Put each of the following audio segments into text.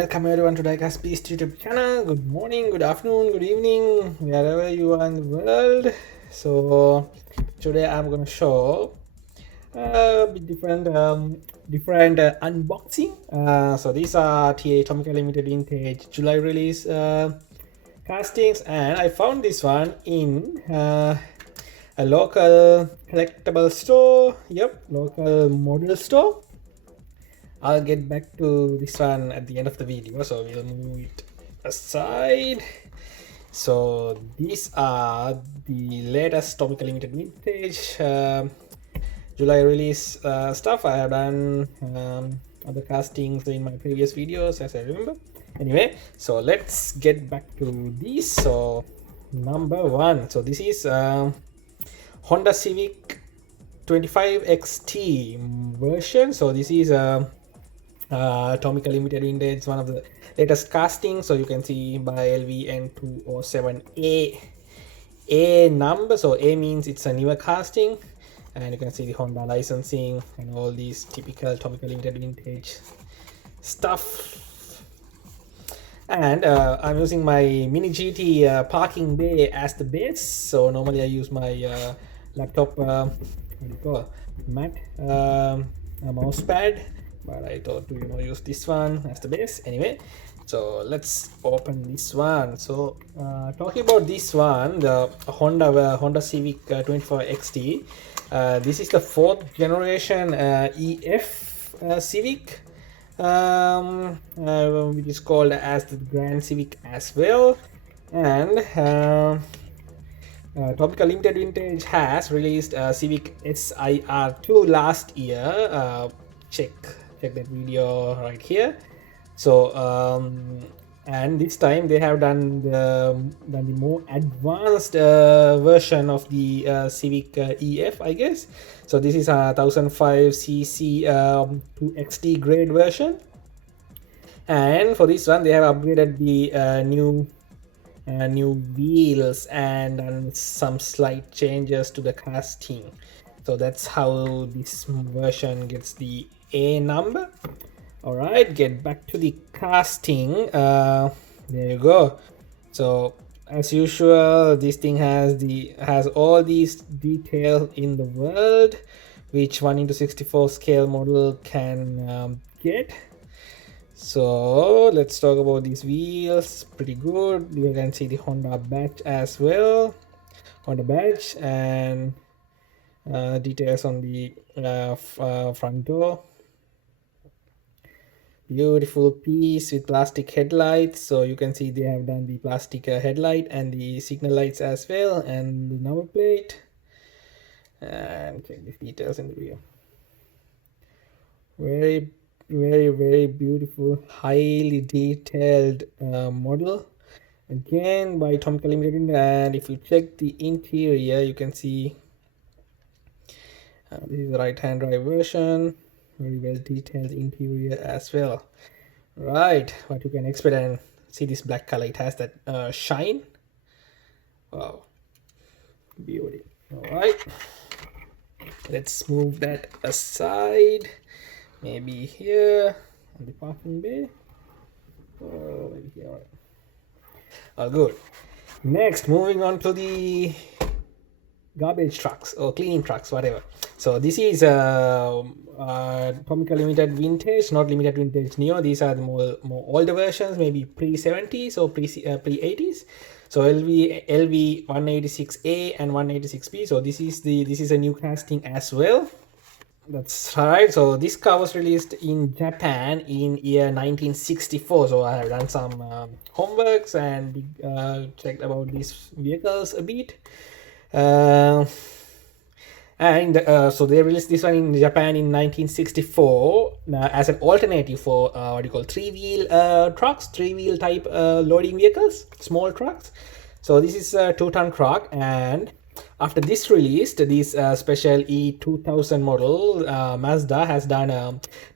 welcome everyone to DIECAST YouTube channel. Good morning, good afternoon, good evening, wherever you are in the world. So today I'm gonna show a bit different unboxing. So these are Tomica Limited Vintage July release castings, and I found this one in a local collectible store. Yep, local model store. I'll get back to this one at the end of the video, so we'll move it aside. So these are the latest Tomica Limited Vintage July release stuff. I have done other castings in my previous videos, as I remember. Anyway, so let's get back to this. So number one, so this is Honda Civic 25XT version. So this is Tomica Limited Vintage, one of the latest castings. So you can see by LVN 207A number. So A means it's a newer casting, and you can see the Honda licensing and all these typical Tomica Limited Vintage stuff. And I'm using my Mini GT parking bay as the base. So normally I use my laptop mat mouse pad, but I thought to use this one as the base. Anyway, so let's open this one. So talking about this one, the Honda Civic 24XT, this is the 4th generation EF Civic, which is called as the Grand Civic as well. And Tomica Limited Vintage has released Civic SIR2 last year. Check that video right here. So and this time they have done the more advanced version of the Civic EF, I guess. So this is a 1005cc 2XT grade version, and for this one they have upgraded the new wheels and done some slight changes to the casting. So that's how this version gets the A number. All right, get back to the casting. There you go. So as usual, this thing has all these details in the world, which 1:64 scale model can get. So let's talk about these wheels. Pretty good. You can see the Honda badge as well, Honda badge, and details on the front door. Beautiful piece with plastic headlights. So you can see they have done the plastic headlight and the signal lights as well, and the number plate. And check the details in the rear. Very beautiful, highly detailed model, again by Tomica Limited. And if you check the interior, you can see this is the right-hand drive version. Very well detailed interior as well. Right, what you can expect. And see this black color, it has that shine. Wow, beauty. All right, let's move that aside. Maybe here on the parking bay. Oh, maybe here. All right. All good. Next, moving on to the garbage trucks or cleaning trucks, whatever. So this is Tomica Limited Vintage, not Limited Vintage Neo. These are the more older versions, maybe pre-70s or pre-80s. So LV 186A and 186B. So this is a new casting as well. That's right. So this car was released in Japan in year 1964. So I have done some homeworks and checked about these vehicles a bit. So they released this one in Japan in 1964 as an alternative for what you call three-wheel trucks, three-wheel type loading vehicles, small trucks. So this is a 2-ton truck, and after this released, this special E2000 model, Mazda has done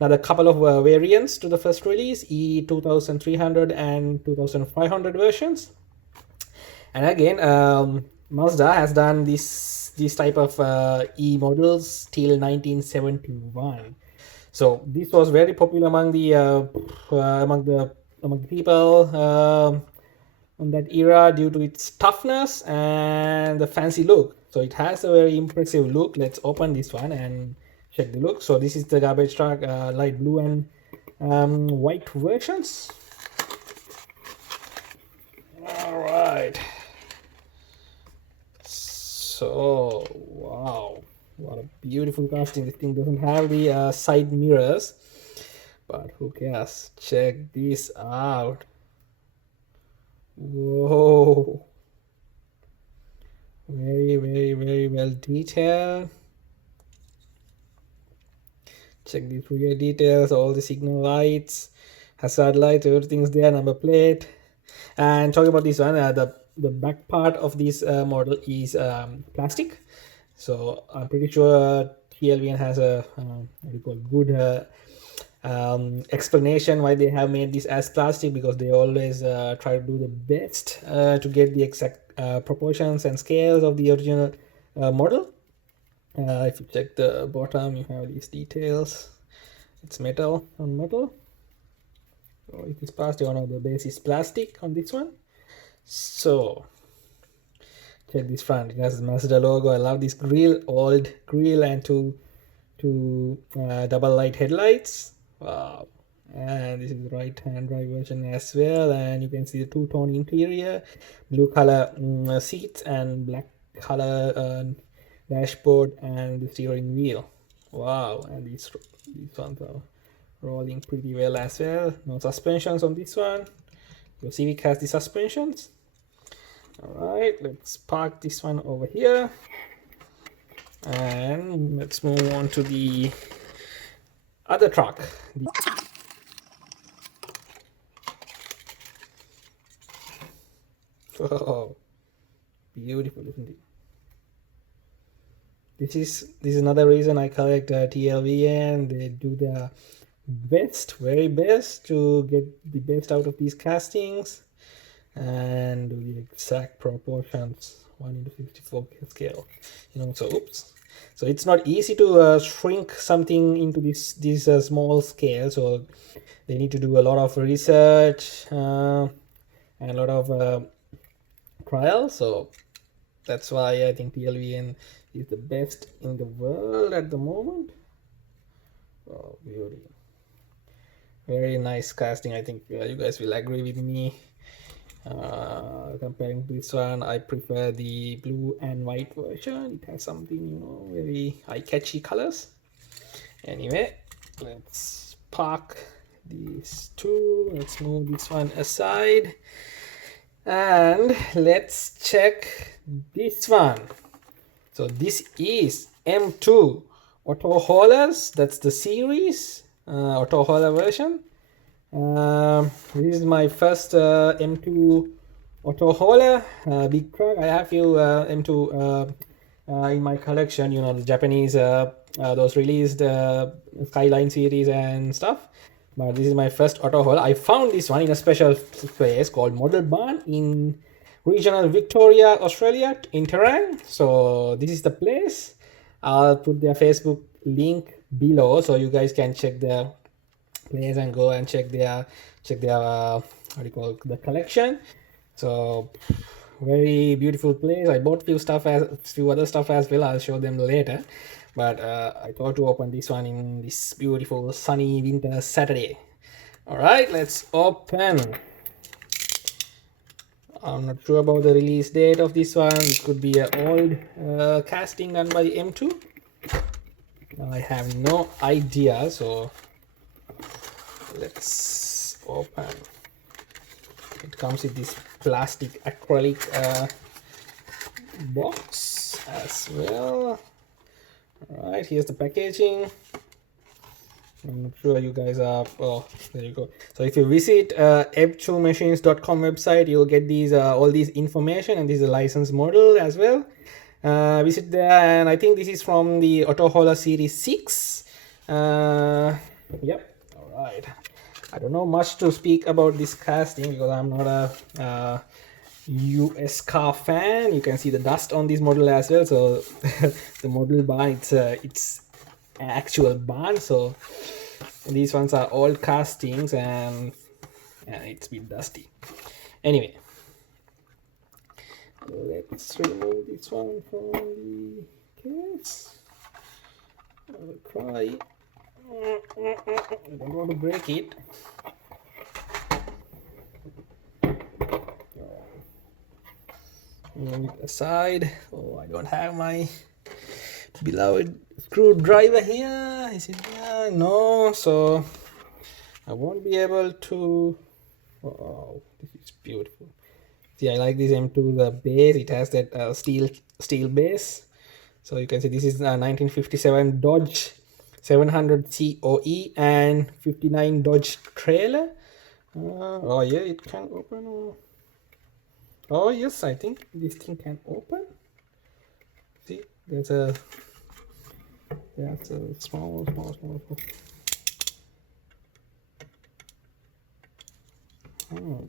another couple of variants to the first release, E2300 and 2500 versions. And again, Mazda has done these type of E models till 1971. So this was very popular among the among people in that era due to its toughness and the fancy look. So it has a very impressive look. Let's open this one and check the look. So this is the garbage truck, light blue and white versions. All right. So wow, what a beautiful casting. This thing doesn't have the side mirrors, but who cares? Check this out. Whoa, very well detailed. Check these rear details, all the signal lights, hazard lights, everything's there, number plate. And talking about this one, the back part of this model is plastic. So I'm pretty sure TLVN has a what do you call good explanation why they have made this as plastic, because they always try to do the best to get the exact proportions and scales of the original model. If you check the bottom, you have these details. It's metal on metal. So it is plastic. One of the base is plastic on this one. So check this front. It has the Mazda logo. I love this grill, old grill, and two double light headlights. Wow. And this is the right hand drive version as well, and you can see the two-tone interior, blue color seats and black color dashboard and the steering wheel. Wow. And these ones are rolling pretty well as well. No suspensions on this one. The Civic has the suspensions. All right, let's park this one over here and let's move on to the other truck. Oh, beautiful, isn't it? This is another reason I collect TLVN. They do their best, very best, to get the best out of these castings and do the exact proportions, 1:64 scale. So oops. So it's not easy to shrink something into this small scale. So they need to do a lot of research and a lot of trials. So that's why I think TLVN is the best in the world at the moment. Oh, beauty. Very nice casting. I think you guys will agree with me. Comparing to this one, I prefer the blue and white version. It has something, very eye-catchy colors. Anyway, let's park these two. Let's move this one aside. And let's check this one. So this is M2 Auto Haulers. That's the series Auto Hauler version. This is my first M2 Auto Hauler big truck. I have few M2 in my collection. The Japanese those released Skyline series and stuff. But this is my first Auto Hauler. I found this one in a special place called Model Barn in regional Victoria, Australia, in TERRANO. So this is the place. I'll put their Facebook link below so you guys can check their place and go and check their what do you call the collection. So very beautiful place. I bought few other stuff as well. I'll show them later. But I thought to open this one in this beautiful sunny winter Saturday. All right, let's open. I'm not sure about the release date of this one. It could be an old casting done by M2. I have no idea. So let's open. It comes with this plastic acrylic box as well. All right, here's the packaging. I'm not sure you guys are. Oh, there you go. So if you visit m2machines.com website, you'll get these all these information, and this is a licensed model as well. Visit there, and I think this is from the Auto Hauler Series 6. Yep. All right. I don't know much to speak about this casting because I'm not a US car fan. You can see the dust on this model as well. So the model barn, it's actual barn. So these ones are old castings, and and it's been dusty. Anyway, let's remove this one from the case. I'll try. I don't want to break it. Move it aside. Oh, I don't have my beloved screwdriver here. Is it here? No, so I won't be able to. Oh, this is beautiful. See, I like this M2, the base. It has that steel base. So you can see this is a 1957 Dodge 700 COE and 59 Dodge trailer. Oh yeah, it can open. Oh yes, I think this thing can open. See, there's a small. Oh.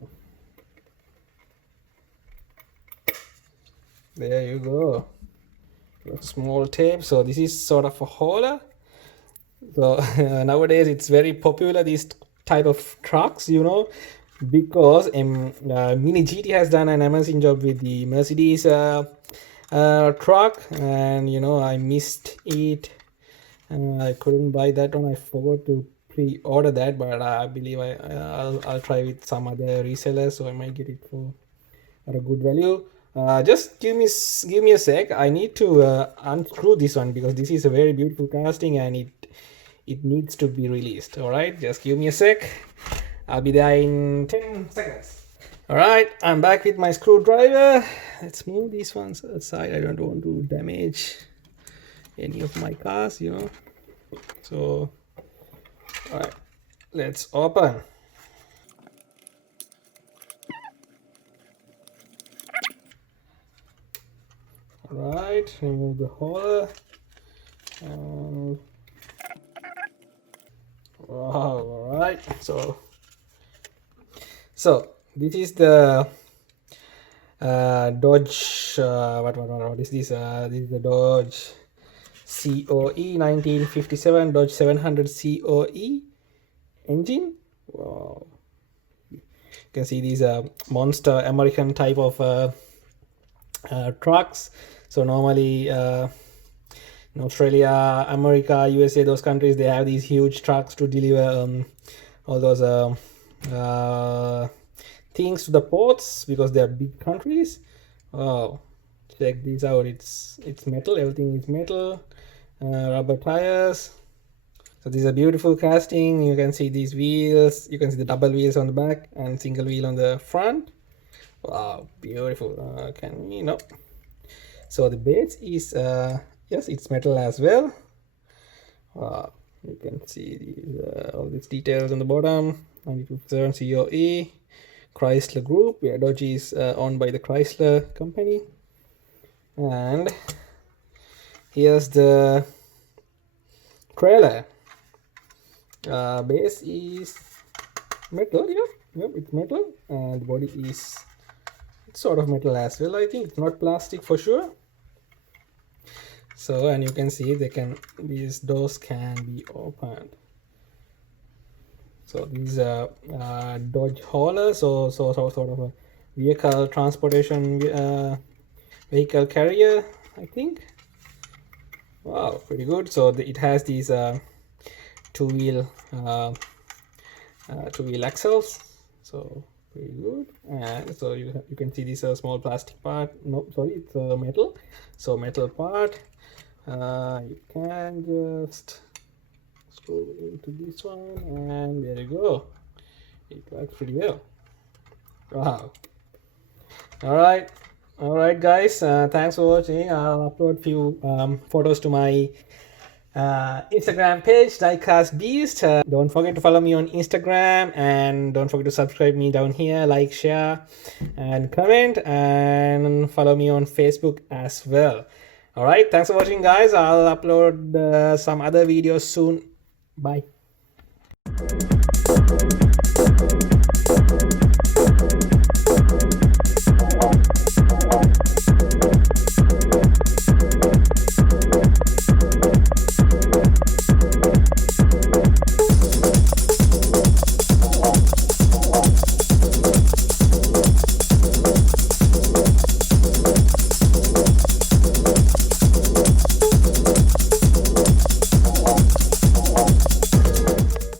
There you go. A small tape. So this is sort of a hauler. So nowadays it's very popular, these type of trucks, you know, because Mini GT has done an amazing job with the Mercedes truck, and you know, I missed it. I couldn't buy that one. I forgot to pre-order that, but I believe I'll try with some other resellers, so I might get it for at a good value. Just give me a sec. I need to unscrew this one because this is a very beautiful casting and it needs to be released. All right, just give me a sec. I'll be there in 10 seconds. All right, I'm back with my screwdriver. Let's move these ones aside. I don't want to damage any of my cars, you know. So, all right, let's open. All right, remove the hauler. Wow, all right. So this is the Dodge. What is this? This is the Dodge COE 1957 Dodge 700 COE engine. Wow. You can see these monster American type of trucks. So normally in Australia, America, USA, those countries, they have these huge trucks to deliver all those things to the ports because they are big countries. Wow, check this out. It's metal. Everything is metal. Rubber tires. So these are beautiful casting. You can see these wheels. You can see the double wheels on the back and single wheel on the front. Wow, beautiful. Can we? No. So the base is yes, it's metal as well. You can see these, all these details on the bottom. 92.7 COE, Chrysler Group. Yeah, Dodge is owned by the Chrysler company. And here's the trailer. Base is metal. Yep, it's metal, and the body is sort of metal as well. I think it's not plastic for sure. So, and you can see these doors can be opened. So these are Dodge HAULER, so sort of a vehicle transportation vehicle carrier, I think. Wow, pretty good. So it has these two-wheel axles. So pretty good. And so you can see this small plastic part. No, sorry, it's a metal. So metal part. You can just screw into this one, and there you go. It works pretty well. Wow. All right, guys. Thanks for watching. I'll upload few photos to my Instagram page, DIECAST Beast. Don't forget to follow me on Instagram, and don't forget to subscribe me down here, like, share, and comment, and follow me on Facebook as well. All right, thanks for watching, guys. I'll upload some other videos soon. Bye.